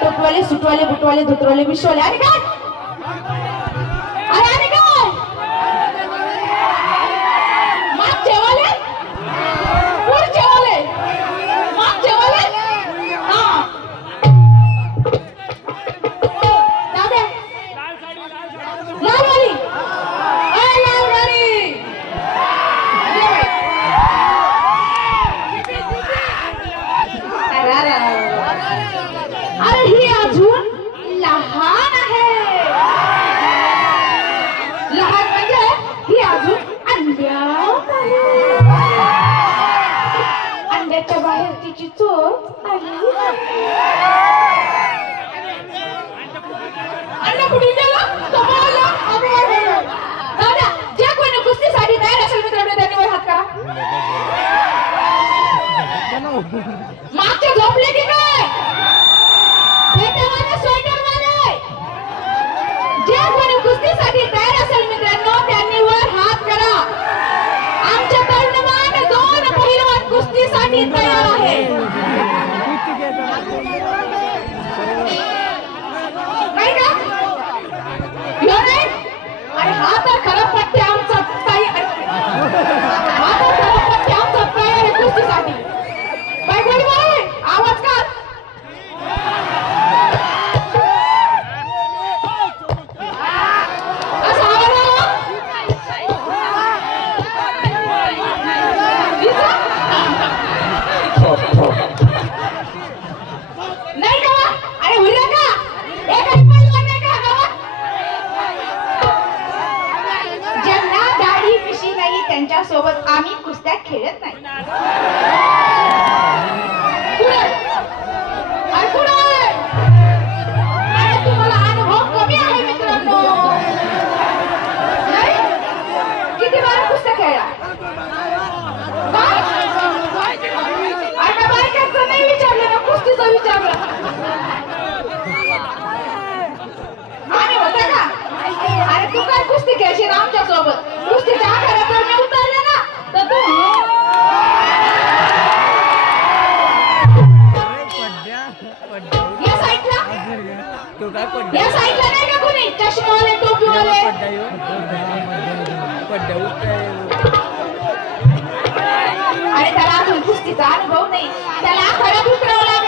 टोपीवाले सुटवाले बुटवाले धोतरवाले विश्ववाले आणि काय अरे आणि काय मागचेवाले पुढचेवाले मागचेवाले हा दादा लालवाली लालवाली अरे ही अजून लहान आहे लहान म्हणजे ही अजून अंड्यात आहे अंड्याच्या बाहेर तिची चोच आली अंडा कुठे गेलं दादा जे कोणी कुस्तीसाठी तयार असेल मित्रांनो त्यांनी वर हात करा मागचे झोपले की काय जे कोणी कुस्तीसाठी तयार असेल मित्रांनो त्यांनी वर हात करा आमच्या तरुणमान दोन पहिलवान कुस्तीसाठी तयार आहे नाही का अरे हा तर खरा पट्टे आमचा तयार हा तर खरा पट्टे आमचा तयार आहे कुस्तीसाठी बाय गोडी बाय आवाज कर नाही का अरे हुर्रा का एक नाही का गावात ज्यांना दाढी मिशी नाही त्यांच्या सोबत आम्ही कुस्त्या खेळत नाही अरे तुम्हाला अनुभव कमी आहे मित्रांनो नाही किती वेळा कुस्त्या खेळला नाही विचारलं ना कुस्तीचं विचारलं आणि होता का अरे तू काय कुस्ती खेळशील आमच्या सोबत कुस्तीच्या आखाड्यात जर मी उतरले ना तर तू या साईडला या साईडला नाही का कोणी चष्मावाले टोपीवाले अरे त्याला अजून कुस्तीचा अनुभव नाही त्याला आखाड्यात उतरवला